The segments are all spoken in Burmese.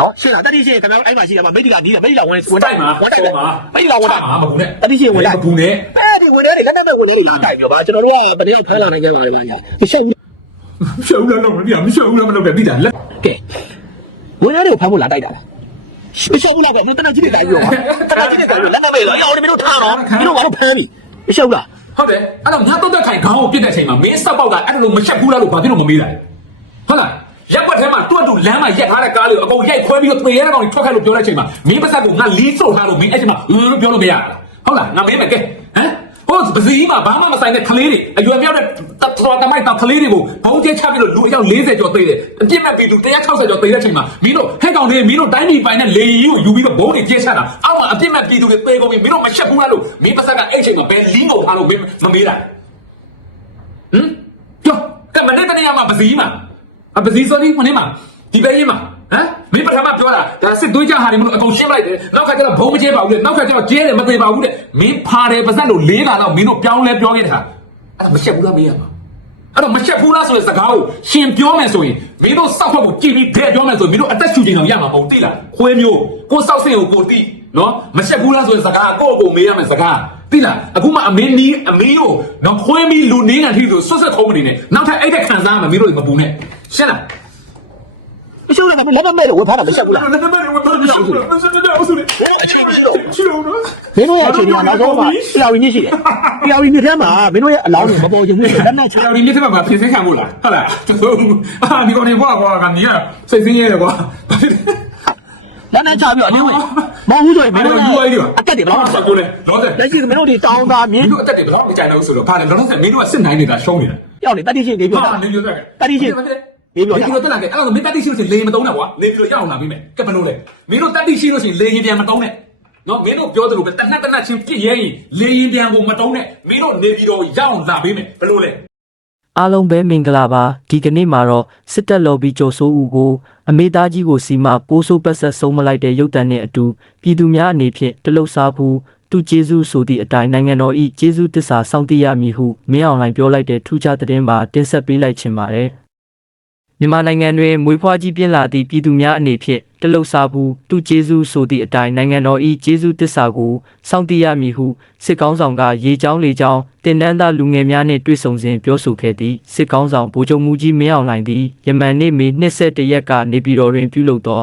နော်ရှင်းလားတတိရှင်းခင်ဗျားအဲ့မှာရှိတယ်မှာမိတိကနီးတယ်မိတိကဝင်ဝင်တိုက်မှာဝင်တိုက်တယ်မှာမိတိကဝင်တိုက်မှာမဘူးနဲ့တတိရှင်းဝင်တိုက်မဘူးနဲ့အဲ့ဒီဝင်တယ်လက်နဲ့မဲ့ဝင်တယ်လာတိုက်ပြောပါကျွန်တော်တို့ကဘယ်တယောက်ဖမ်းလာနိုင်ကြပါလဲဗျာမရှက်ဘူးရှောက်လို့တော့မပြမရှောက်လို့မလုပ်တယ်ပြီးတာလက်ကဲဝင်တယ်ကိုဖမ်းဖို့လာတိုက်တာလားမရှက်ဘူးလားကွာမင်းတနက်ကြီးတွေတိုက်ပြောတနက်ကြီးတွေတိုက်ပြောလက်နဲ့မဲ့တော့အေးအောင်မင်းတို့ထားတော့မင်းတို့ဘာလို့ဖမ်းပြီမရှက်ဘူးလားဟုတ်တယ်အဲ့တော့ငါတော့တက်ခိုင်ခေါင်းကိုပြစ်တဲ့အချိန်မှာမင်းစောက်ပေါက်ကအဲ့လိုမရှက်ဘူးလားလို့ဘာဖြစ်လို့မမေးတာလဲဟုတ်လား ရက်ွက်ထဲမှာတွတ်တူလမ်းမှာရက်ထားတဲ့ကားလေးကိုအကုန်ရိုက်ခွဲပြီးတော့သေရတဲ့ကောင်ကြီးထွက်ခိုက်လို့ပြောတဲ့အချိန်မှာမင်းပါဆက်ကိုငါလီးစုပ်ထားလို့မင်းအဲ့ချိန်မှာဟင်းလို့ပြောလို့မရဘူးလားဟုတ်လားငါမင်းပဲကဲဟမ်ဟိုပစီမှာဘာမှမဆိုင်တဲ့ကလေးတွေအရွယ်မြောက်တဲ့တော်တမိုက်တောင်ကလေးတွေကိုဘုံကျဲချပြီးတော့လူအယောက်40ကျော်သေတယ်အပြစ်မဲ့ပြီးသူ160ကျော်သေတဲ့အချိန်မှာမင်းတို့ဟဲ့ကောင်တွေမင်းတို့တိုင်းပြည်ပိုင်တဲ့လေကြီးကိုယူပြီးတော့ဘုံတွေကျဲချတာအောက်မှာအပြစ်မဲ့ပြီးသူတွေသေကုန်ပြီမင်းတို့မရှက်ဘူးလားလို့မင်းပါဆက်ကအဲ့ချိန်မှာဘယ်လီးငုံထားလို့မင်းမမေးတာဟမ်ကြောကမနေ့တနေ့မှာပစီမှာ အပစီစောဒီမနေ့မှာဒီပဲရင်မှာဟမ်မင်းပထမပြောတာဒါစစ်သွေးကြဟာတွေမလို့အကုန်ရှင်းလိုက်တယ်နောက်ခါကျတော့ဘုံမကျဲပါဘူးလေနောက်ခါကျတော့ကျဲတယ်မသေးပါဘူးတဲ့မင်းဖာတယ်ပါဇက်လို့လေးတာတော့မင်းတို့ပြောင်းလဲပြောခဲ့တာအဲ့ဒါမရှက်ဘူးလားမင်းရမှာအဲ့တော့မရှက်ဘူးလားဆိုတဲ့စကားကိုရှင်ပြောမယ်ဆိုရင်မင်းတို့စောက်ဖက်ကိုကြည့်ပြီးဒဲပြောမယ်ဆိုရင်မင်းတို့အသက်ရှူခြင်းတော့ရမှာမဟုတ်တိလားခွေးမျိုးကိုစောက်စင်ကိုကိုတိနော်မရှက်ဘူးလားဆိုတဲ့စကားကိုယ့်ကိုမေးရမယ်စကားတိလားအခုမှအမင်းနီးအမင်းကိုနော်ခွေးမီလူနင်းကန်ထိဆိုဆွတ်ဆက်ခုံးမနေနဲ့နောက်ထပ်အဲ့တဲ့ခံစားရမယ်မင်းတို့မပူနဲ့ ရှင်းလားမရှက်ဘူးလားလက်နဲ့မဲ့လို့ဝင်ဖမ်းတာမရှက်ဘူးလားလက်မနဲ့ဘာလို့ရှင်းလဲရှင်းတယ်အောင်စုလေရှင်းလို့နော်မင်းတို့ရဲ့အခြေအနေကနောက်ဆုံးမှာတရားဝင်ကြီးရှိတယ်တရားဝင်ကြီးထဲမှာမင်းတို့ရဲ့အလောင်းတွေမပေါ်ချင်ဘူးလက်နဲ့ချခြေတော်ဒီမြစ်ထဲမှာပြင်ဆင်ခံမို့လားဟုတ်လားအာဒီကောင်နေဘွားကွာကနေကစိတ်ဆင်းရဲကွာလက်နဲ့ချပြီးတော့အလင်းဝင်မဟုတ်ဘူးဆိုရင်မင်းတို့အကက်တွေဘယ်လောက်ဆက်ကိုလေလောဆယ်လက်ရှိမင်းတို့ဒီတောင်းသားမြမင်းင်းတို့အတက်တွေဘယ်တော့မကြိုင်တော့ဆိုတော့ဖာတယ်လောဆယ်မင်းတို့ကစစ်နိုင်နေတာရှုံးနေတာရောက်နေတတိရှိနေပြောတာဟာနေ ပြောတယ်ဒီလိုတက်လာခဲ့အဲ့တော့မင်းတက်တိရှိလို့ရှိရင်လေမတုံးနဲ့ကွာနေပြီးတော့ရအောင်လာပြီးမယ်ကဲဘယ်လိုလဲမင်းတို့တက်တိရှိလို့ရှိရင်လေရင်ပြန်မတုံးနဲ့နော်မင်းတို့ပြောသလိုပဲတနက်တနက်ချင်းပြစ်ရဲရင်လေရင်ပြန်ကိုမတုံးနဲ့မင်းတို့နေပြီးတော့ရအောင်လာပြီးမယ်ဘယ်လိုလဲအားလုံးပဲမင်္ဂလာပါဒီကနေ့မှာတော့စစ်တပ်လော်ဘီကြိုဆိုးဦးကိုအမေသားကြီးကိုစီမပိုးဆိုးပတ်ဆက်ဆုံးမလိုက်တဲ့ရုပ်တံနဲ့အတူပြည်သူများအနေဖြင့်တလုတ်စားဘူးသူကျေးဇူးဆိုသည့်အတိုင်းနိုင်ငံတော်၏ကျေးဇူးတစ္ဆာစောင့်တည်ရမည်ဟုမင်းအောင်လှိုင်ပြောလိုက်တဲ့ထူးခြားသတင်းပါတင်ဆက်ပေးလိုက်ခြင်းပါတယ် မြန်မာနိုင်ငံတွင်မွေးဖွားကြီးပြင်းလာသည့်ပြည်သူများအနေဖြင့်တလုတ်စားဘူးသူကျေးဇူးဆိုသည့်အတိုင်းနိုင်ငံတော်၏ကျေးဇူးတစ္ဆာကိုစောင့်တည်ရမည်ဟုစစ်ကောင်းဆောင်ကရေချောင်းလေချောင်းတင်နန်းသားလူငယ်များနှင့်တွေ့ဆုံစဉ်ပြောဆိုခဲ့သည်စစ်ကောင်းဆောင်ဗိုလ်ချုပ်မူကြီးမင်းအောင်လှိုင်သည်ယမန်နေ့မေ21ရက်ကနေပြည်တော်တွင်ပြုလုပ်သော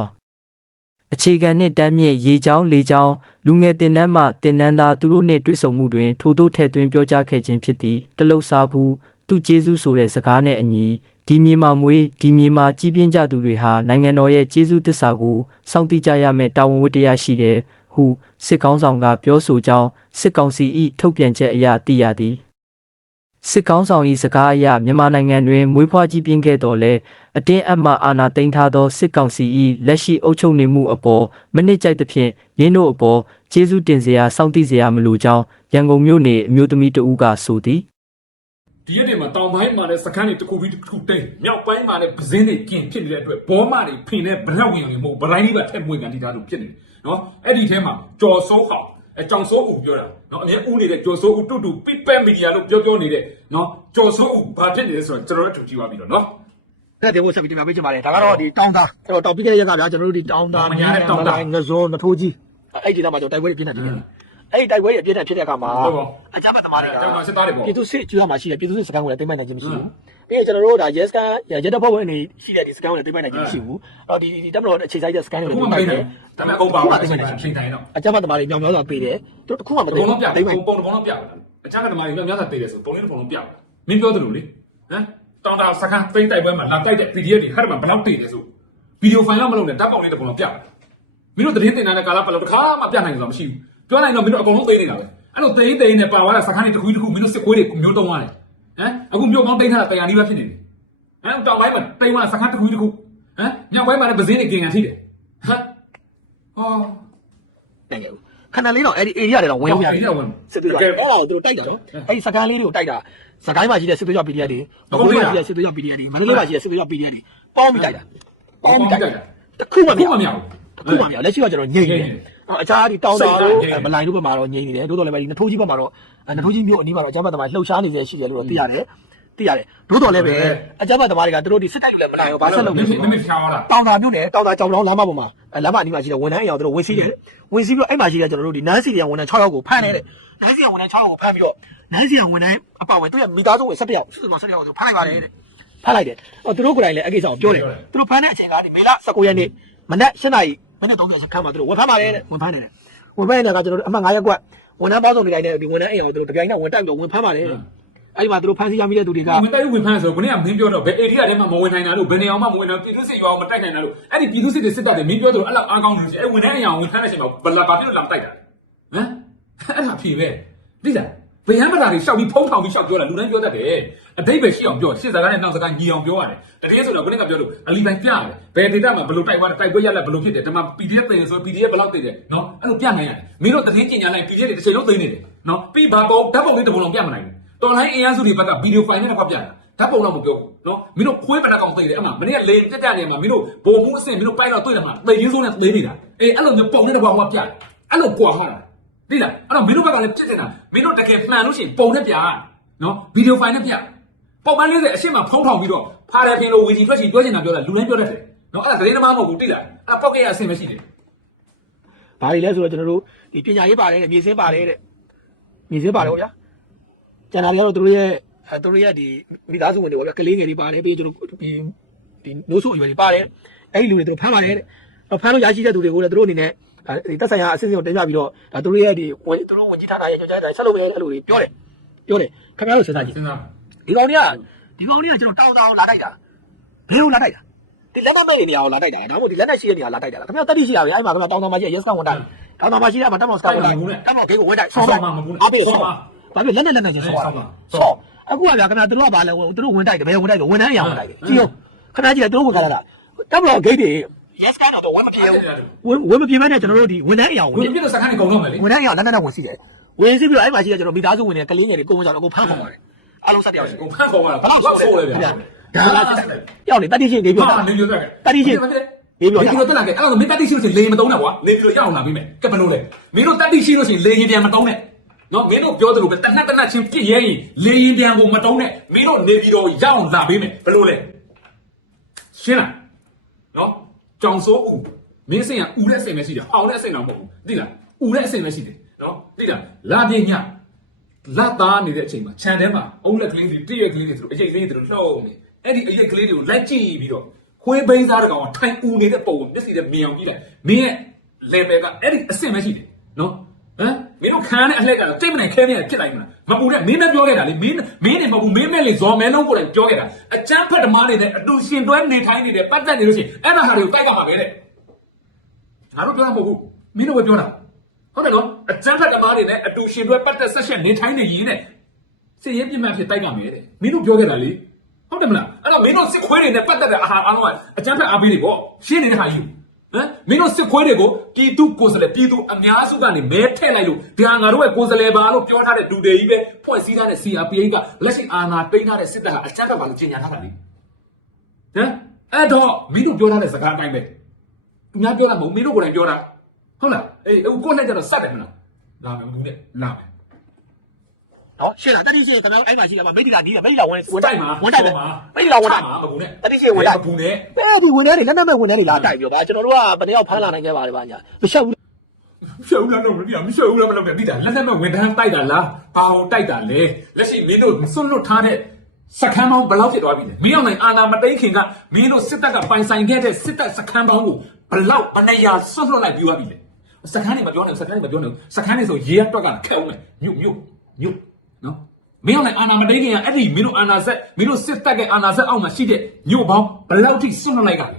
အခြေခံနှင့်တမ်းမြင့်ရေချောင်းလေချောင်းလူငယ်တင်နန်းမှတင်နန်းသားသူတို့နှင့်တွေ့ဆုံမှုတွင်ထိုတို့ထည့်သွင်းပြောကြားခဲ့ခြင်းဖြစ်သည်တလုတ်စားဘူးသူကျေးဇူးဆိုတဲ့စကားနှင့်အညီ ဒီမြေမှာမွေးဒီမြေမှာကြီးပြင်းကြသူတွေဟာနိုင်ငံတော်ရဲ့ကျေးဇူးတစ္ဆာကိုစောင့်တည်ကြရမယ့်တာဝန်ဝတ္တရားရှိတယ်ဟုစစ်ကောင်းဆောင်ကပြောဆိုကြောင်းစစ်ကောင်စီ၏ထုတ်ပြန်ချက်အရသိရသည်စစ်ကောင်းဆောင်၏စကားအရမြန်မာနိုင်ငံတွင်မွေးဖွားကြီးပြင်းခဲ့တော်လဲအတင်းအပ်မှအာဏာသိမ်းထားသောစစ်ကောင်စီ၏လက်ရှိအုပ်ချုပ်နေမှုအပေါ်မနစ်ကြိုက်သဖြင့်ရင်းတို့အပေါ်ကျေးဇူးတင်စရာစောင့်တည်စရာမလိုကြောင်းရန်ကုန်မြို့နေအမျိုးသမီးတဦးကဆိုသည် ဒီရက်တွေမှာတောင်ပိုင်းမှာလည်းစခန်းတွေတစ်ခုပြီးတစ်ခုတိတ်မြောက်ပိုင်းမှာလည်းပဇင်းတွေကျင်ဖြစ်နေတဲ့အတွက်ဘောမတွေဖင်တဲ့ဗရက်ဝင်တွေမဟုတ်ဗလိုင်းလေးပဲထက်မွေကန်တိထားလို့ဖြစ်နေတယ်နော်အဲ့ဒီထဲမှာကြော်စိုးဟောင်းအကြောင်စိုးဦးပြောတာနော်အမြဲဦးနေတဲ့ကြော်စိုးဦးတူတူပိပက်မီဒီယာလို့ပြောပြောနေတဲ့နော်ကြော်စိုးဦးဘာဖြစ်နေလဲဆိုတော့ကျွန်တော်တို့ထူကြည့်ပါပြီတော့နော်တဲ့တေဖို့ဆက်ပြီးတင်ပြပေးချင်ပါတယ်ဒါကတော့ဒီတောင်းသားကျွန်တော်တောက်ပြီးတဲ့ရက်ကဗျာကျွန်တော်တို့ဒီတောင်းသားငဇောနထိုးကြီးအဲ့ဒီတော့မှကျွန်တော်တိုက်ပွဲတွေပြင်းနေတယ် အဲ့ဒီတိုက်ပွဲတွေပြင်းနေဖြစ်တဲ့အခါမှာအကြမ်းဖက်သမားတွေကကျွန်တော်စစ်သားတွေပေါ့ပြည်သူစစ်ကျွေးမှာရှိတယ်ပြည်သူစစ်စကန်ကိုလည်းတိမ့်နိုင်ခြင်းမရှိဘူးပြီးရင်ကျွန်တော်တို့ဒါရဲစကန်ရဲတပ်ဖွဲ့ဝင်တွေရှိတဲ့ဒီစကန်ကိုလည်းတိမ့်နိုင်ခြင်းမရှိဘူးအဲ့တော့ဒီဒီတပ်မတော်အခြေစိုက်တဲ့စကန်တွေခုလည်းမှမတိမ့်ပေးနိုင်နဲ့တယ်ဒါပေမဲ့အုံပါပါချိန်တိုင်းချိန်တိုင်းတော့အကြမ်းဖက်သမားတွေမြောင်မြောင်စွာပေးတယ်သူတို့တစ်ခုမှမဘုံသိဘူးလုံးပြတိမ့်နိုင်ပုံပုံလုံးပြအချမ်းကတမားကြီးများသာတည်တယ်ဆိုပုံလေးတစ်ပုံလုံးပြမင်းပြောသလိုလေဟမ်တောင်တာစခန်းသိမ့်တိုက်ပွဲမှာလာတိုက်တဲ့ PDF တွေဟဲ့မှာဘယ်လောက်တည်တယ်ဆိုဗီဒီယိုဖိုင်လောက်မလုပ်နဲ့ဓာတ်ပုံလေးတစ်ပုံလုံးပြမင်းတို့သတင်းတင်တဲ့ကာလပတ်လုံးတစ်ခါမှပြနိုင်ဆိုတာမရှိဘူး ပြောနိုင်တော့မင်းတို့အကုန်လုံးသိနေတာပဲအဲ့လိုသိသိနဲ့ပါသွားတဲ့စခန်းတွေတစ်ခုတစ်ခုမင်းတို့စစ်ခွေးတွေမျိုးတုံးသွားတယ်ဟမ်အခုမျိုးကောင်းတိတ်ထားတာတရားနီးပါဖြစ်နေတယ်ဟမ်တောင်ပိုင်းမှာတိတ်သွားစခန်းတစ်ခုတစ်ခုဟမ်မြောက်ပိုင်းမှာလည်းပဇင်းတွေกินကန်ထိတယ်ဟမ်ဟောနိုင်ခဲ့ဘူးခဏလေးတော့အဲ့ဒီ area တွေတော့ဝင်လို့ရတယ် area ဝင်စစ်သွေးကြအဲ့ဒါကိုသူတို့တိုက်တာနော်အဲ့ဒီစကန်လေးတွေကိုတိုက်တာစကိုင်းမှာရှိတဲ့စစ်သွေးကြ PDF တွေမကွေးမှာရှိတဲ့စစ်သွေးကြ PDF တွေမန္တလေးမှာရှိတဲ့စစ်သွေးကြ PDF တွေပေါင်းပြီးတိုက်တာပေါင်းပြီးတိုက်တာတခုမှမခုရမှမဘူးရဘူးခုမှမရလက်ရှိကကျွန်တော်ငြိမ့်နေတယ် အခြားဒီတောင်းတာတို့မလိုင်းတို့ဘက်မှာတော့ငြိမ့်နေတယ်တို့တော့လည်းပဲဒီနထိုးကြီးဘက်မှာတော့နထိုးကြီးမျိုးအနီးမှာတော့အကြမ်းဖက်သမားလှုပ်ရှားနေစေရှိတယ်လို့တော့သိရတယ်သိရတယ်တို့တော်လည်းပဲအကြမ်းဖက်သမားတွေကသူတို့ဒီစစ်တပ်တွေလည်းမနိုင်ဘူးဘာဆက်လုပ်မလဲင်းဆိုမတော့င်းဖြားလာတောင်တာမြို့နယ်တောင်တာကြောင်လောင်းလမ်းမပေါ်မှာအဲလမ်းမအနီးမှာရှိတဲ့ဝန်ထမ်းအရောင်တို့ဝင်စီးတယ်ဝင်စီးပြီးတော့အဲ့မှာရှိတဲ့ကျွန်တော်တို့ဒီနန်းစီရန်ဝန်ထမ်း6ယောက်ကိုဖမ်းတယ်တဲ့နန်းစီရန်ဝန်ထမ်း6ယောက်ကိုဖမ်းပြီးတော့နန်းစီရန်ဝန်ထမ်းအပါဝင်သူရဲ့မိသားစုဝင်17ယောက်စုစုပေါင်း17ယောက်ကိုဖမ်းလိုက်ပါတယ်တဲ့ဖမ်းလိုက်တယ်ဟောသူတို့ကိုယ်တိုင်လည်းအကိစ္စကိုပြောတယ်သူတို့ဖမ်းတဲ့အချိန်ကဒီမေလ19ရက်နေ့ မနက်7နာရီမနက်3ရက်ခန့်မှာသူတို့ဝင်ဖမ်းပါတယ်တဲ့ဝင်ဖမ်းတယ်တဲ့ဝင်ဖမ်းနေတာကကျွန်တော်တို့အမှတ်9ရက်ကွက်ဝန်ထမ်းပေါင်းစုံနေတိုင်းတဲ့ဒီဝန်ထမ်းအိမ်အောင်သူတို့တပြိုင်နက်ဝင်တိုက်ပြီးတော့ဝင်ဖမ်းပါတယ်တဲ့အဲ့ဒီမှာသူတို့ဖမ်းဆီးရမိတဲ့သူတွေကဝင်တိုက်ဝင်ဖမ်းဆိုခုနေ့ကမင်းပြောတော့ဘယ် area ထဲမှာမဝင်နိုင်တာလို့ဘယ်နေအောင်မှမဝင်နိုင်ပြည်သူစစ်ရွာအောင်မတိုက်နိုင်တာလို့အဲ့ဒီပြည်သူစစ်တွေစစ်တပ်တွေမင်းပြောတော့အဲ့လောက်အားကောင်းလို့ရှိအဲ့ဝင်တဲ့အရာဝင်ဖမ်းတဲ့အချိန်မှာဘလာဘာဖြစ်လို့လာမတိုက်တာဟမ်အဲ့ဒါဖြေပဲသိလားဗယံပဒါတွေရှောက်ပြီးဖုံးထောင်ပြီးရှောက်ပြောတာလူတိုင်းပြောတတ်တယ် အတိတ်ပဲရှိအောင်ပြောရှစ်စကားနဲ့နောက်စကားညီအောင်ပြောရတယ်တကယ်ဆိုတော့ခုနေ့ကပြောလို့အလီပိုင်းပြရတယ်ဘယ်ဒေတာမှာဘယ်လိုတိုက်သွားတိုက်ပွဲရလက်ဘယ်လိုဖြစ်တယ်ဒီမှာ PDF တင်ဆို PDF ဘယ်လောက်တင်တယ်နော်အဲ့လိုပြနိုင်ရတယ်မင်းတို့သတင်းကျင်ညာလိုက် PDF တွေတစ်ချိန်လုံးသိနေတယ်နော်ပြီးဘာပုံဓာတ်ပုံလေးတစ်ပုံလုံးပြမနိုင်ဘူးတော်လိုင်းအင်အားစုတွေဘက်ကဗီဒီယိုဖိုင်နဲ့တော့ပြတာဓာတ်ပုံတော့မပြောဘူးနော်မင်းတို့ခွေးပတကောင်သိတယ်အမှမင်းကလေတက်တက်နေမှာမင်းတို့ဘုံမှုအဆင့်မင်းတို့ပိုက်တော့တွေ့တယ်မှာသိရင်းစိုးနဲ့သိနေတာအေးအဲ့လိုမျိုးပုံနဲ့တစ်ကောင်မှပြတယ်အဲ့လိုကွာဟာတာသိလားအဲ့တော့မင်းတို့ဘက်ကလည်းဖြစ်နေတာမင်းတို့တကယ်မှန်လို့ရှိရင်ပုံနဲ့ပြနော်ဗီဒီယိုဖိုင်နဲ့ပြ ပုံမှန်40အရှင်းမှာဖုံးထောင်ပြီးတော့ဖားတယ်ပြင်လို့ဝီကြီးထွက်ချီပြောချင်တာပြောတာလူတိုင်းပြောတတ်တယ်နော်အဲ့ဒါသတင်းသမားမဟုတ်ဘူးသိလားအဲ့ပောက်ကရအဆင့်ပဲရှိတယ်ဘာတွေလဲဆိုတော့ကျွန်တော်တို့ဒီပညာရေးပါတယ်တဲ့မြေစင်းပါတယ်တဲ့မြေစင်းပါတယ်ဟုတ်ဗျာကျန်တာတွေကတော့သူတို့ရဲ့အဲသူတို့ရဲ့ဒီမိသားစုဝင်တွေပေါ့ဗျာကလေးငယ်တွေပါတယ်ပြီးကျွန်တော်ဒီဒီနိုးဆုအရွယ်တွေပါတယ်အဲ့ဒီလူတွေသူတို့ဖမ်းပါတယ်တဲ့တော့ဖမ်းလို့ရရှိတဲ့သူတွေကိုလည်းသူတို့အနေနဲ့ဒီတက်ဆိုင်ရာအစစ်အစစ်ကိုတင်ပြပြီးတော့ဒါသူတို့ရဲ့ဒီဝင်သူတို့ဝင်ကြီးဌာနရဲ့ညွှန်ကြားတဲ့အတိုင်းဆက်လုပ်ပေးတဲ့လူတွေပြောတယ်ပြောတယ်ခင်ဗျားတို့စဉ်းစားကြည့်စဉ်းစား ဒီကောင်တွေကဒီကောင်တွေကကျွန်တော်တောင်းတောင်းလာတိုက်တာဘယ်လိုလာတိုက်တာဒီလက်နက်မဲ့တွေနေရာကိုလာတိုက်တာဒါမှမဟုတ်ဒီလက်နက်ရှိတဲ့နေရာလာတိုက်တာလားခင်ဗျာတက်တိရှိတာပဲအဲ့မှာခင်ဗျာတောင်းတောင်းမှာရှိရဲစကန်ဝန်တိုက်တောင်းတောင်းမှာရှိတဲ့မှာတက်မော့စကန်ဝန်တိုက်တက်မော့ဂိတ်ကိုဝန်တိုက်ဆောင်းမှာအားပေးဆောင်းဘာဖြစ်လက်နက်လက်နက်ချင်းဆောင်းပါဆောင်းအခုကဗျာခင်ဗျာတို့ကဘာလဲသူတို့ဝန်တိုက်တယ်ဘယ်ဝန်တိုက်တယ်ဝန်ထမ်းအရာဝန်တိုက်တယ်ကြည့်ဦးခင်ဗျာကြည့်လိုက်သူတို့ဝန်ကလာတာတက်မော့ဂိတ်တွေရဲစကန်တော့ဝန်မပြေဘူးဝန်မပြေမဲ့နဲ့ကျွန်တော်တို့ဒီဝန်ထမ်းအရာဝန်ဝင်ပြတော့စကားနေကုန်တော့မယ်လေဝန်ထမ်းအရာလက်နက်နဲ့ဝန်စီတယ်ဝင်စီပြီးတော့အဲ့မှာရှိတဲ့ကျွန်တော်မိသားစုဝင်တွေကလေးငယ်တွေကိုဝင်ကြတော့အကုန်ဖမ်းခေါ်ပါတယ် အားလုံးဆက်တယောက်ရှိကုန်ဖန်ခေါ်လာဘာလို့ဆိုးလဲဗျာဒါကရောက်နေတတိရှိနေပြောဟာတာနေပြောတာတတိရှိနေပြောတာနေပြောတက်လာခဲ့အဲ့တော့မင်းတတိရှိလို့ရှိရင်လေမတုံးနဲ့ကွာနေပြီးတော့ရအောင်လာပြီးမယ်ကပ်ဘလို့လဲမင်းတို့တတိရှိလို့ရှိရင်လေရင်ပြန်မတုံးနဲ့နော်မင်းတို့ပြောသလိုပဲတနက်တနက်ချင်းပြစ်ရဲရင်လေရင်ပြန်ကိုမတုံးနဲ့မင်းတို့နေပြီးတော့ရအောင်လာပြီးမယ်ဘလို့လဲရှင်းလားနော်ကြောင်စိုးဦးမင်းစင်ကဦးတဲ့အစိမ်ပဲရှိတယ်ဟောင်းတဲ့အစိမ်တော့မဟုတ်ဘူးသိလားဦးတဲ့အစိမ်ပဲရှိတယ်နော်သိလားလာပြည လက်သားနေတဲ့အချိန်မှာခြံထဲမှာအုံးလက်ကလေးတွေတည့်ရက်ကလေးတွေသူတို့အရိပ်လေးတွေသူတို့လှုပ်နေအဲ့ဒီအရိပ်ကလေးတွေကိုလိုက်ကြည့်ပြီးတော့ခွေးဘိန်းစားတကောင်ကထိုင်ဦးနေတဲ့ပုံကိုမျက်စိနဲ့မြင်အောင်ကြည့်လိုက်မင်းရဲ့ level ကအဲ့ဒီအဆင့်ပဲရှိတယ်နော်ဟမ်မင်းတို့ခံရတဲ့အလှက်ကတော့တိတ်မနိုင်ခဲမြဲဖြစ်လိုက်မလားမပူတဲ့မင်းပဲပြောခဲ့တာလေမင်းမင်းနေမဟုတ်ဘူးမင်းမဲ့လေဇော်မဲလုံးကိုလည်းပြောခဲ့တာအကျန်းဖက်ဓမားတွေနဲ့အတူရှင်တွဲနေထိုင်နေတဲ့ပတ်သက်နေလို့ရှိရင်အဲ့ဒါဟာတွေကိုတိုက်ကမှာပဲတဲ့ငါတို့ပြောတာမဟုတ်ဘူးမင်းတို့ပဲပြောတာ ဟုတ်တယ်နော်အကျန်းဖက်ဓမားတွေနဲ့အတူရှင်တွဲပတ်သက်ဆက်ဆက်နေထိုင်နေရင်တဲ့စစ်ရေးပြင်းမှဖြစ်တိုက်ကမယ်တဲ့မင်းတို့ပြောခဲ့တာလေဟုတ်တယ်မလားအဲ့တော့မင်းတို့စစ်ခွေးတွေနဲ့ပတ်သက်တဲ့အာဟာအားလုံးကအကျန်းဖက်အားပေးတွေပေါ့ရှင်းနေတဲ့ဟာယူဟမ်မင်းတို့စစ်ခွေးတွေကိုပြည်သူကိုယ်စားလှယ်ပြည်သူအများစုကနေမဲထည့်လိုက်လို့ဒါငါတို့ရဲ့ကိုယ်စားလှယ်ပါလို့ပြောထားတဲ့လူတွေကြီးပဲဖွဲ့စည်းထားတဲ့ CRPH ကလက်ရှိအာဏာသိမ်းထားတဲ့စစ်တပ်ဟာအကြမ်းဖက်ပါလို့ကြေညာထားတာလေဟမ်အဲ့တော့မင်းတို့ပြောထားတဲ့စကားအတိုင်းပဲသူများပြောတာမဟုတ်မင်းတို့ကိုယ်တိုင်ပြောတာဟုတ်လား အေးအခုကိုယ်နဲ့ကျတော့စက်တယ်မလားလာမယ်ဘူးနဲ့လာမယ်နော်ရှင်းလားတတိရှိခင်ဗျာအဲ့မှာရှိတာမိတိလာနီးတယ်မိတိလာဝင်ဝင်တိုက်မှာဝင်တိုက်တယ်မိတိလာဝင်တိုက်မှာဘူးနဲ့တတိရှိဝင်တိုက်ဘူးနဲ့ဘယ်ဒီဝင်နေလက်နက်မဲ့ဝင်နေလာတိုက်ပြောဗျာကျွန်တော်တို့ကဘယ်တယောက်ဖမ်းလာနိုင်ခဲ့ပါလဲဗျာညာမရှက်ဘူးရှုပ်လားတော့မသိဘူးမရှုပ်ဘူးလားမလုပ်နဲ့သိတာလက်လက်မဲ့ဝန်ထမ်းတိုက်တာလားဘာလို့တိုက်တာလဲလက်ရှိမင်းတို့စွန့်လွတ်ထားတဲ့စခန်းပေါင်းဘယ်လောက်ဖြစ်သွားပြီလဲမင်းအောင်နိုင်အာနာမတိန်ခင်ကမင်းတို့စစ်တပ်ကပိုင်ဆိုင်ခဲ့တဲ့စစ်တပ်စခန်းပေါင်းကိုဘယ်လောက်ဘယ်နေရာစွန့်လွတ်လိုက်ပြီးသွားပြီလဲ စခန်းတွေမပြောနဲ့စခန်းတွေမပြောနဲ့စခန်းတွေဆိုရေရအတွက်ကခက်အောင်မယ်ညွတ်ညွတ်ညွတ်နော်မင်းအောင်နိုင်အာနာမတိန်ခင်ကအဲ့ဒီမင်းတို့အာနာဆက်မင်းတို့စစ်တပ်ရဲ့အာနာဆက်အောက်မှာရှိတဲ့ညွတ်ပေါင်းဘယ်လောက်ထိစွန့်လွတ်လိုက်ကြလဲ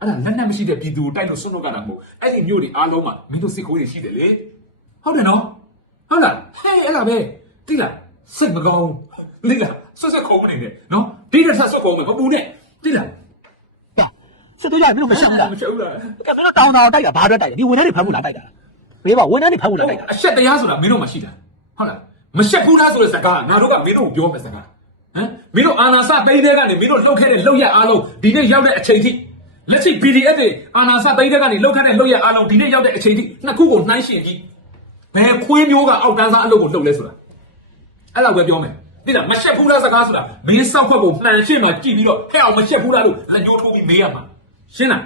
အဲ့ဒါလက်နက်မရှိတဲ့ပြည်သူကိုတိုက်လို့ဆွတ်လို့ကတာမဟုတ်အဲ့ဒီမျိုးတွေအားလုံးမှာမင်းတို့စစ်ခိုးတွေရှိတယ်လေဟုတ်တယ်နော်ဟုတ်လားဟဲ့အဲ့ဒါပဲတိလားစစ်မကောင်းဘူးတိလားဆွတ်ဆွတ်ခုံးမနေနဲ့နော်တိတဲ့ဆက်ဆွတ်ခုံးမယ်မပူနဲ့တိလား စစ်တို့ကြမင်းတို့မရှက်ဘူးလားမရှုပ်လားကဲမင်းတို့တောင်းတောင်းတိုက်တာဘာအတွက်တိုက်လဲဒီဝင်နေတွေဖမ်းဖို့လာတိုက်တာဘေးပါဝင်နေတွေဖမ်းဖို့လာတိုက်တာအရှက်တရားဆိုတာမင်းတို့မှရှိတာဟုတ်လားမရှက်ဘူးလားဆိုတဲ့စကားငါတို့ကမင်းတို့ကိုပြောမယ်စကားဟမ်မင်းတို့အာနာစတိတ်တဲ့ကနေမင်းတို့လှုပ်ခဲ့တဲ့လှုပ်ရအားလုံးဒီနေ့ရောက်တဲ့အချိန်ထိလက်ရှိ PDF တွေအာနာစတိတ်တဲ့ကနေလှုပ်ခဲ့တဲ့လှုပ်ရအားလုံးဒီနေ့ရောက်တဲ့အချိန်ထိနှစ်ခုကိုနှိုင်းရှင်ကြည့်ဘယ်ခွေးမျိုးကအောက်တန်းစားအလုပ်ကိုလှုပ်လဲဆိုတာအဲ့လောက်ပဲပြောမယ်တိလားမရှက်ဘူးလားစကားဆိုတာမင်းစောက်ခွက်ကိုမှန်ရှင်းမှာကြည့်ပြီးတော့ဟဲ့အောင်မရှက်ဘူးလားလို့လက်ညှိုးထိုးပြီးမေးရမှာ ရှင်းလား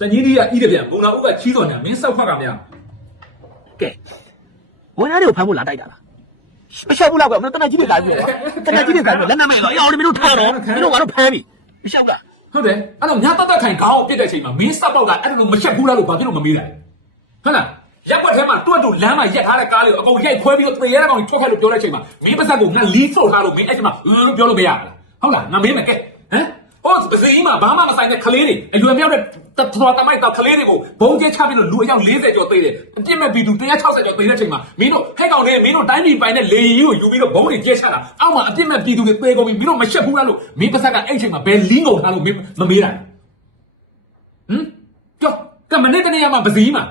တညီကြီးကဤတဲ့ပြန်ဘုံနာဦးကချီးတော်ညာမင်းစောက်ခွက်ကများကဲဝန်ထမ်းတွေကိုဖမ်းဖို့လာတိုက်တာလားမရှက်ဘူးလားကွာမင်းတနက်ကြီးတွေလာပြီတနက်ကြီးတွေလာပြီလက်နက်မဲ့တော့အေးအောင်မင်းတို့ထားတော့မင်းတို့ကတော့ဖမ်းပြီမရှက်ဘူးလားဟုတ်တယ်အဲ့တော့ညတတ်ခိုင်ခေါင်းကိုပြစ်တဲ့အချိန်မှာမင်းစောက်ပေါက်ကအဲ့လိုမရှက်ဘူးလားလို့ဘာဖြစ်လို့မမေးလိုက်ဟုတ်လားရက်ွက်ထဲမှာတွတ်တူလမ်းမှာရက်ထားတဲ့ကားလေးကိုအကုန်ရိုက်ခွဲပြီးတော့သေရတဲ့ကောင်ကြီးထွက်ခဲ့လို့ပြောတဲ့အချိန်မှာမင်းပါဇက်ကိုငါလီးဖုတ်ထားလို့မင်းအဲ့ချိန်မှာအင်းလို့ပြောလို့မရဘူးဟုတ်လားငါမေးမယ်ကဲဟမ် ဟောပစီမှာဘာမှမဆိုင်တဲ့ကလေးတွေအရွယ်မြောက်တဲ့တော်တမိုက်တော့ကလေးတွေကိုဘုံကျဲချပြီးလို့လူအယောက်40ကျော်သေးတယ်အပြစ်မဲ့ဗီဒီ160ကျော်သေးတဲ့အချိန်မှာမင်းတို့ဟဲ့ကောင်တွေမင်းတို့တိုင်းပြည်ပိုင်တဲ့လေကြီးကိုယူပြီးတော့ဘုံတွေကျဲချတာအောက်မှာအပြစ်မဲ့ပြည်သူတွေသေကုန်ပြီမင်းတို့မရှက်ဘူးလားလို့မင်းပါဇက်ကအဲ့ချိန်မှာဘယ်လင်းကုန်ထားလို့မင်းမမေးတာဟမ်ကြောက်ကမနေ့တနေ့ကမှပစီမှာ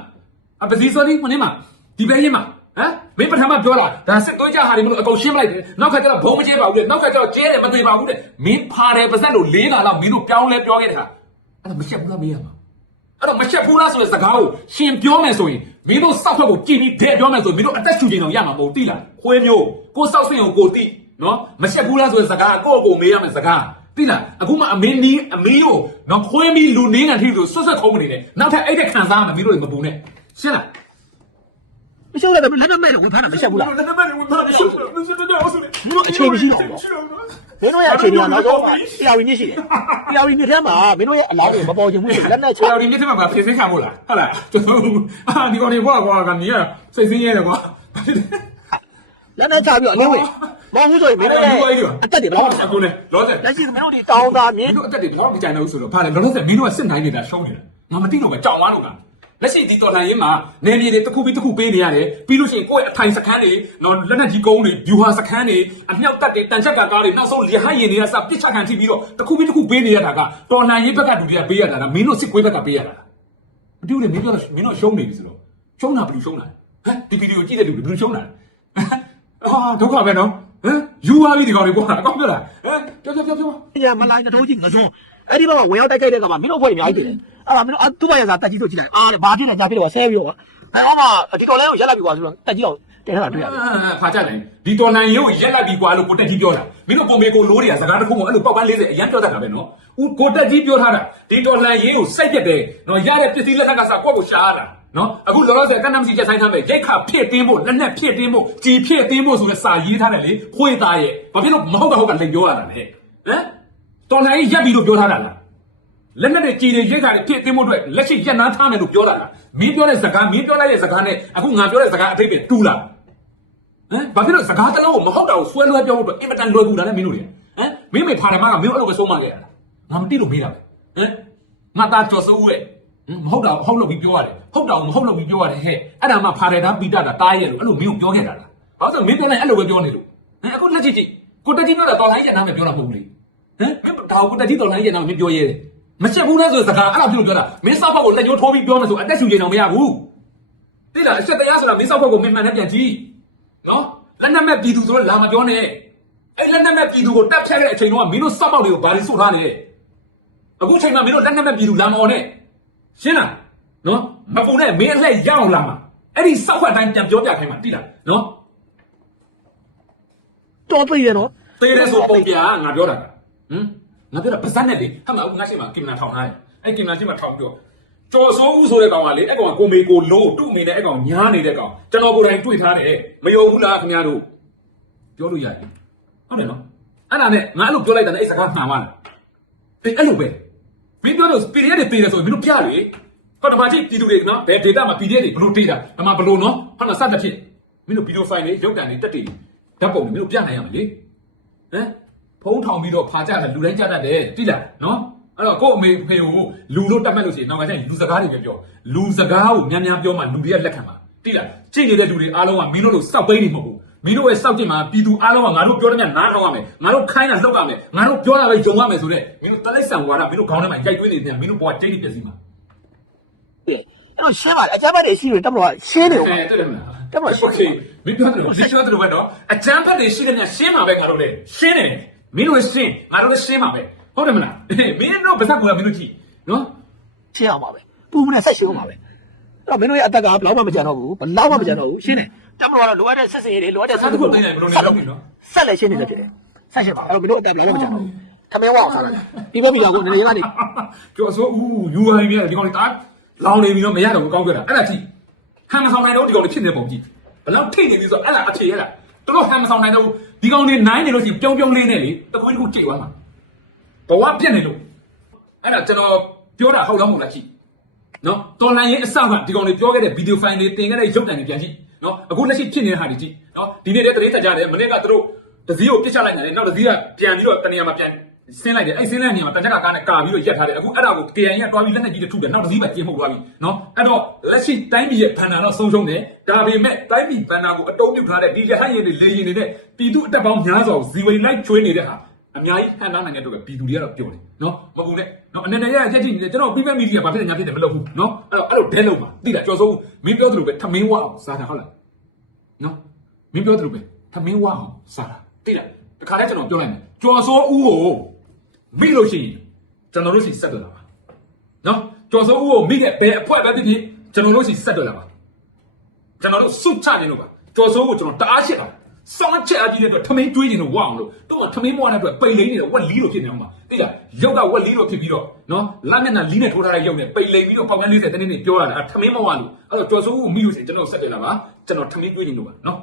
အပစီဆိုဒီမနေ့မှာဒီပဲရင်မှာ ဟမ်မင်းပထမပြောလာဒါစစ်သွေးကြဟာတွေမလို့အကုန်ရှင်းပလိုက်တယ်နောက်ခါကျတော့ဘုံမကျဲပါဘူးတဲ့နောက်ခါကျတော့ကျဲတယ်မသေးပါဘူးတဲ့မင်းဖာတယ်ပါဇက်လို့လေးလာတော့မင်းတို့ပြောင်းလဲပြောခဲ့တဲ့ခါအဲ့ဒါမရှက်ဘူးလားမေးရမှာအဲ့တော့မချက်ဘူးလားဆိုတဲ့စကားကိုရှင်ပြောမယ်ဆိုရင်မင်းတို့စောက်ခွက်ကိုကြည်ပြီးဒဲပြောမယ်ဆိုရင်မင်းတို့အသက်ရှူခြင်းတော့ရမှာမဟုတ်တိလားခွေးမျိုးကိုစောက်စင်ကိုကိုတိနော်မချက်ဘူးလားဆိုတဲ့စကားကိုယ့်ကိုမေးရမယ်စကားတိလားအခုမှအမင်းနီးအမင်းကိုနော်ခွေးပြီးလူနင်းကန်ထိလို့ဆွတ်ဆွတ်ခုံးနေတယ်နောက်ထပ်အဲ့တဲ့ခံစားရမယ်မင်းတို့တွေမပူနဲ့ရှင်းလားမ ရှက်ဘူးလားလက်နက်မဲ့တော့ဝင်ဖမ်းတာမရှက်ဘူးလားလက်နက်မဲ့ဝင်သားတယ်ရှင်းတယ်ရှင်းတယ်ဆိုတယ်မင်းတို့အခြေမရှိတော့ဘူးမင်းတို့ရဲ့အခြေအနေကနောက်ဆုံးမှာတရားဝင်မြင့်ရှိတယ်တရားဝင်မြင့်ထဲမှာမင်းတို့ရဲ့အလားတူမပေါ်ချင်ဘူးလက်နက်ချချော်ဒီမြစ်ထမကဖြည့်စင်းခံမို့လားဟုတ်လားကျွန်တော်အာဒီကောင်တွေဘွားကွာကမြေစိတ်ဆင်းရဲတယ်ကွာလက်နက်ချပြီးတော့အလင်းဝင်မဟုတ်ဘူးဆိုရင်မင်းတို့ရဲ့အသက်တွေဘယ်လောက်အကုန်လေလောဆယ်လက်ရှိမင်းတို့ဒီတောင်းသားမြမင်းင်းတို့အသက်တွေဘယ်တော့မကြိုင်တော့ဘူးဆိုတော့ဖားတယ်လောလောဆယ်မင်းတို့ကစစ်နိုင်နေတာရှုံးနေတာငါမသိတော့ပဲကြောင်သွားလို့က လက်ရှိဒီတော်လှန်ရေးမှာနေပြည်တွေတစ်ခုပြီးတစ်ခုပေးနေရတယ်ပြီးလို့ရှိရင်ကိုယ့်ရဲ့အထိုင်စခန်းတွေနော်လက်နက်ကြီးကုန်းတွေဗျူဟာစခန်းတွေအမြောက်တပ်တွေတန်ချက်ကကားတွေနောက်ဆုံးရဟရင်တွေကစပစ်ချက်ခံထိပြီးတော့တစ်ခုပြီးတစ်ခုပေးနေရတာကတော်လှန်ရေးဘက်ကလူတွေကပေးရတာလားမင်းတို့စစ်ကွေးဘက်ကပေးရတာလားမတူတယ်မင်းပြောတော့မင်းတို့ရှုံးနေပြီဆိုတော့ရှုံးတာဘယ်လိုရှုံးတာဟမ်ဒီဗီဒီယိုကြည့်တဲ့လူတွေဘယ်လိုရှုံးတာအာဒုက္ခပဲနော်ဟမ်ယူသွားပြီဒီကောင်တွေကွာအကောင်းပြောလားဟမ်ပြောပြောပြောပြောညာမလိုက်တော့ကြီးငစုံ အဲ့ဒီဘက်ကဝင်ရောက်တိုက်ခိုက်တဲ့ကမှာမင်းတို့ဖွဲ့အများကြီးတယ်အဲ့ဒါမင်းတို့သူ့ဘက်ကစားတက်ကြီးတို့ကြည့်လိုက်အာဘာဖြစ်လဲညာဖြစ်လဲဆဲပြီးတော့အဲ့ဟောမှာဒီကောင်လေးကိုရက်လိုက်ပြီကွာဆိုတော့တက်ကြီးတော့တင်ထားတာတွေ့ရတယ်ဖာကြတယ်ဒီတော်နိုင်ရုပ်ရက်လိုက်ပြီကွာလို့ကိုတက်ကြီးပြောတာမင်းတို့ပုံမေကိုလိုးတွေကစကားတစ်ခုမှအဲ့လိုပောက်ပန်း40အရန်ပြောတတ်တာပဲနော်ဦးကိုတက်ကြီးပြောထားတာဒီတော်နိုင်ရေးကိုစိုက်ပြက်တယ်နော်ရတဲ့ပစ္စည်းလက်နက်ကစားကိုယ့်ကိုရှားလာနော်အခုလောလောဆယ်ကန်းနမ်စီချက်ဆိုင်ထားမယ်ရိတ်ခဖြစ်တင်းဖို့လက်နက်ဖြစ်တင်းဖို့ကြည်ဖြစ်တင်းဖို့ဆိုတဲ့စာရေးထားတယ်လေခွေးသားရဲ့ဘာဖြစ်လို့မဟုတ်ကဟုတ်ကလည်းပြောရတာလဲဟမ် တော်နိုင်ရက်ပြီလို့ပြောထားတာလားလက်နဲ့ကြည်တွေရိတ်ခါတွေဖြစ်သိမှုအတွက်လက်ရှိရက်နာထားမယ်လို့ပြောတာလားမင်းပြောတဲ့စကားမင်းပြောလိုက်တဲ့စကားနဲ့အခုငါပြောတဲ့စကားအထိပ္ပယ်တူလားဟမ်ဘာဖြစ်လို့စကားတစ်လုံးကိုမဟုတ်တာကိုဆွဲလွှဲပြောဖို့အတွက်အင်မတန်လွယ်ကူတာလဲမင်းတို့တွေဟမ်မင်းမေဖာတယ်မကမင်းတို့အဲ့လိုပဲဆုံးမခဲ့ရတာငါမသိလို့မေးတာပဲဟမ်ငါသားကြော်စိုးရဲ့ဟမ်မဟုတ်တာကိုဟုတ်လို့ပြီးပြောရတယ်ဟုတ်တာကိုမဟုတ်လို့ပြီးပြောရတယ်ဟဲ့အဲ့ဒါမှဖာတယ်တာပိတတာတားရဲ့လို့အဲ့လိုမင်းကိုပြောခဲ့တာလားဘာလို့လဲမင်းပြောလိုက်အဲ့လိုပဲပြောနေလို့ဟမ်အခုလက်ကြည့်ကြည့်ကိုတက်ကြီးပြောတာတော်လိုင်းရက်နာမယ်ပြောတာမဟုတ်ဘူးလေ ဟမ်မင်းဒါကိုတက်ကြီးတော်လိုင်းရင်တော့မင်းပြောရဲတယ်မချက်ဘူးလားဆိုတဲ့စကားအဲ့လိုပြုလို့ပြောတာမင်းစောက်ဘက်ကိုလက်ညှိုးထိုးပြီးပြောမယ်ဆိုအသက်ရှူရင်တော့မရဘူးသိလားအချက်တရားဆိုတာမင်းစောက်ဘက်ကိုမင်းမှန်နဲ့ပြန်ကြည့်နော်လက်နက်မဲ့ပြည်သူဆိုတော့လာမပြောနဲ့အဲ့လက်နက်မဲ့ပြည်သူကိုတပ်ဖြတ်တဲ့အချိန်တော့မင်းတို့စောက်ပေါက်တွေကိုဘာလို့စုထားနေအခုချိန်မှာမင်းတို့လက်နက်မဲ့ပြည်သူလာမအောင်နဲ့ရှင်းလားနော်မပူနဲ့မင်းအလှည့်ရအောင်လာမှာအဲ့ဒီစောက်ခွက်တိုင်းပြန်ပြောပြခိုင်းမှာသိလားနော်တော်သိတယ်နော်သေးတယ်ဆိုပုံပြငါပြောတာက ဟမ်ငါပြောတာပါဇက်နဲ့လေဟာမငါရှိမှာကင်မရာထောင်ထားတယ်အဲ့ကင်မရာရှိမှာထောင်ပြီးတော့ကြော်စိုးဦးဆိုတဲ့ကောင်ကလေအဲ့ကောင်ကကိုမေကိုလုံးတုမိနဲ့အဲ့ကောင်ညားနေတဲ့ကောင်ကျွန်တော်ကိုယ်တိုင်တွေ့ထားတယ်မယုံဘူးလားခင်ဗျားတို့ပြောလို့ရတယ်ဟုတ်တယ်နော်အဲ့ဒါနဲ့ငါအဲ့လိုပြောလိုက်တာနဲ့အဲ့စကားမှန်သွားလားဒီအဲ့လိုပဲမင်းပြောလို့ PDF တွေတည်တယ်ဆိုရင်မင်းတို့ပြလေကောတမကြီးပြည်သူတွေနော်ဘယ် data မှာ PDF တွေဘလို့တေးတာအမှဘလို့နော်ဟုတ်လားစတဲ့ဖြစ်မင်းတို့ video file တွေရုပ်တံတွေတက်တွေဓာတ်ပုံတွေမင်းတို့ပြနိုင်ရမယ်လေဟမ် ဖုံးထောင်ပြီးတော့ဖာကြတာလူတိုင်းကြတတ်တယ်တိလားနော်အဲ့တော့ကို့အမေဖေကိုလူလို့တတ်မှတ်လို့ရှိရင်နောက်ကကျရင်လူစကားတွေပဲပြောလူစကားကိုများများပြောမှလူတွေကလက်ခံမှာတိလားကြိတ်နေတဲ့လူတွေအားလုံးကမင်းတို့လိုစောက်ပိန်းနေမဟုတ်ဘူးမင်းတို့ရဲ့စောက်ကြည့်မှာပြည်သူအားလုံးကငါတို့ပြောတဲ့မြတ်နားထောင်ရမယ်ငါတို့ခိုင်းတာလှုပ်ရမယ်ငါတို့ပြောတာပဲယုံရမယ်ဆိုတော့မင်းတို့တလိပ်ဆန်ဝါဒမင်းတို့ခေါင်းထဲမှာရိုက်သွင်းနေတယ်မင်းတို့ဘောကတိတ်တိပြစီမှာအဲ့တော့ရှင်းပါလေအကြမ်းဖက်တွေရှိတယ်တမလို့ရှင်းတယ်ဟုတ်တယ်မလားတမလို့ရှင်းတယ်မင်းပြောတယ်မင်းပြောတယ်ဘယ်တော့အကြမ်းဖက်တွေရှိတယ်များရှင်းမှာပဲငါတို့လေရှင်းတယ် မင်းတို့ရှင်းငါတို့လည်းရှင်းပါပဲဟုတ်တယ်မလားမင်းတို့ပါဇက်ကမင်းတို့ကြည့်နော်ရှင်းအောင်ပါပဲပူမနဲ့ဆက်ရှင်းအောင်ပါပဲတော့မင်းတို့ရဲ့အသက်ကဘယ်လောက်မှမကြံတော့ဘူးဘယ်လောက်မှမကြံတော့ဘူးရှင်းတယ်တမတော်ကတော့လိုအပ်တဲ့ဆက်စင်တွေလိုအပ်တဲ့ဆက်တစ်ခုတိုင်းတိုင်းဘယ်လိုနေလဲမသိနော်ဆက်လက်ရှင်းနေတယ်ဖြစ်တယ်ဆက်ရှင်းပါအဲ့တော့မင်းတို့အသက်ဘယ်လောက်မှမကြံတော့ဘူးထမင်းဝအောင်စားရတယ်ပြီးပဲပြီးတော့ကိုနေနေကနေကျော်စိုးဦးယူဟိုင်းမြဲဒီကောင်လေးတာလောင်နေပြီတော့မရတော့ဘူးကောင်းကြတာအဲ့ဒါကြည့်ဟမ်မဆောင်နိုင်တော့ဒီကောင်လေးဖြစ်နေပုံကြည့်ဘယ်လောက်ထိတ်နေပြီဆိုအဲ့ဒါအဖြေရလားတို့ဟမ်မဆောင်နိုင်တော့ ဒီကောင်လေးနိုင်နေလို့ရှိရင်ပြုံးပြုံးလေးနဲ့လေတကွင်းတစ်ခုကြိတ်သွားမှာဘဝပြက်နေလို့အဲ့ဒါကျွန်တော်ပြောတာဟုတ်လားမဟုတ်လားကြည့်နော်တော်လိုင်းရဲ့အစကဒီကောင်လေးပြောခဲ့တဲ့ဗီဒီယိုဖိုင်တွေတင်ခဲ့တဲ့ရုပ်တံတွေပြန်ကြည့်နော်အခုလက်ရှိဖြစ်နေတဲ့ဟာတွေကြည့်နော်ဒီနေ့တည်းတရေတက်ကြတယ်မနေ့ကသူတို့တစည်းကိုပြစ်ချလိုက်တယ်နောက်တစည်းကပြန်ပြီးတော့တနေရာမှာပြန် ဆင်းလိုက်တယ်အဲ့ဆင်းတဲ့နေရာမှာတကြက်ကကားနဲ့ကာပြီးတော့ရက်ထားတယ်အခုအဲ့ဒါကို KN ကတွားပြီးလက်နဲ့ကြီးတွေထုတယ်နောက်တစည်းပဲကျင်းမှုသွားပြီနော်အဲ့တော့လက်ရှိတိုင်းပြည်ရဲ့ဖန်တာတော့ဆုံးရှုံးတယ်ဒါပေမဲ့တိုင်းပြည်ဖန်တာကိုအတုံးပြုတ်ထားတဲ့ဒီရဟန်းရင်တွေလေရင်တွေနဲ့ပြည်သူအတက်ပေါင်းများစွာကိုဇီဝိလိုက်ချွေးနေတဲ့ဟာအများကြီးဟန်တာနိုင်တဲ့အတွက်ပဲပြည်သူတွေကတော့ပြောတယ်နော်မဟုတ်ဘူးနဲ့နော်အနေနဲ့ရရက်ကြည့်နေတယ်ကျွန်တော်ပြပမီဒီယာဘာဖြစ်နေညာဖြစ်တယ်မလုပ်ဘူးနော်အဲ့တော့အဲ့လိုဒဲလုံးပါသိလားကြော်စိုးမင်းပြောသလိုပဲထမင်းဝအောင်စားတာဟုတ်လားနော်မင်းပြောသလိုပဲထမင်းဝအောင်စားတာသိလားတခါတည်းကျွန်တော်ပြောလိုက်မယ်ကြော်စိုးဦးကို မိလို့ရှိရင်ကျွန်တော်တို့စီဆက်တွေ့လာပါနော်ကြော်စိုးဦးကိုမိတဲ့ဘယ်အဖွဲ့ပဲဖြစ်ဖြစ်ကျွန်တော်တို့စီဆက်တွေ့လာပါကျွန်တော်တို့စုချနေလို့ပါကြော်စိုးကိုကျွန်တော်တအားရှစ်ပါစောင်းချက်အကြီးတဲ့အတွက်ထမင်းတွေးနေလို့ဝအောင်လို့တော့ထမင်းမဝတဲ့အတွက်ပိန်လိမ့်နေတော့ဝက်လီလို့ဖြစ်နေအောင်ပါသိလားရုပ်ကဝက်လီလို့ဖြစ်ပြီးတော့နော်လက်မျက်နှာလီးနဲ့ထိုးထားတဲ့ရုပ်နဲ့ပိန်လိမ့်ပြီးတော့ပေါင်ကန်း40တနေ့နေ့ပြောရတာထမင်းမဝလို့အဲ့တော့ကြော်စိုးကိုမိလို့ရှိရင်ကျွန်တော်ဆက်တယ်လာပါကျွန်တော်ထမင်းတွေးနေလို့ပါနော်